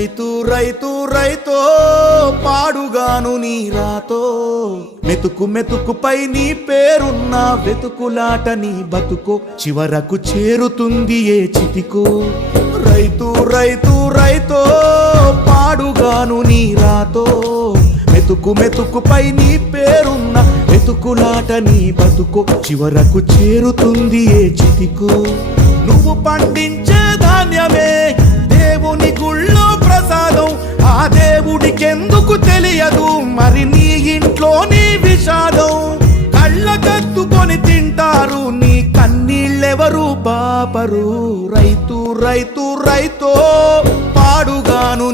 రైతు రైతు రైతో పాడుగాను నీ రాతో మెతుకు మెతుకుపై నీ పేరున్న వెతుకులాట నీ బతుకో చివరకు చేరుతుంది ఏ చితికో రైతు రైతు రైతో పాడుగాను నీ రాతో మెతుకు మెతుకుపై నీ పేరున్న వెతుకులాట నీ బతుకో చివరకు చేరుతుంది ఏ చితికో నువ్వు పండించే ధాన్యమే దేవుని గుళ్ళో ప్రసాదం ఆ దేవుడికెందుకు తెలియదు మరి నీ ఇంట్లో నీ విషాదం కళ్ళకత్తుకొని తింటారు నీ కన్నీళ్ళెవరు పాపరు రైతు రైతు రైతో పాడుగాను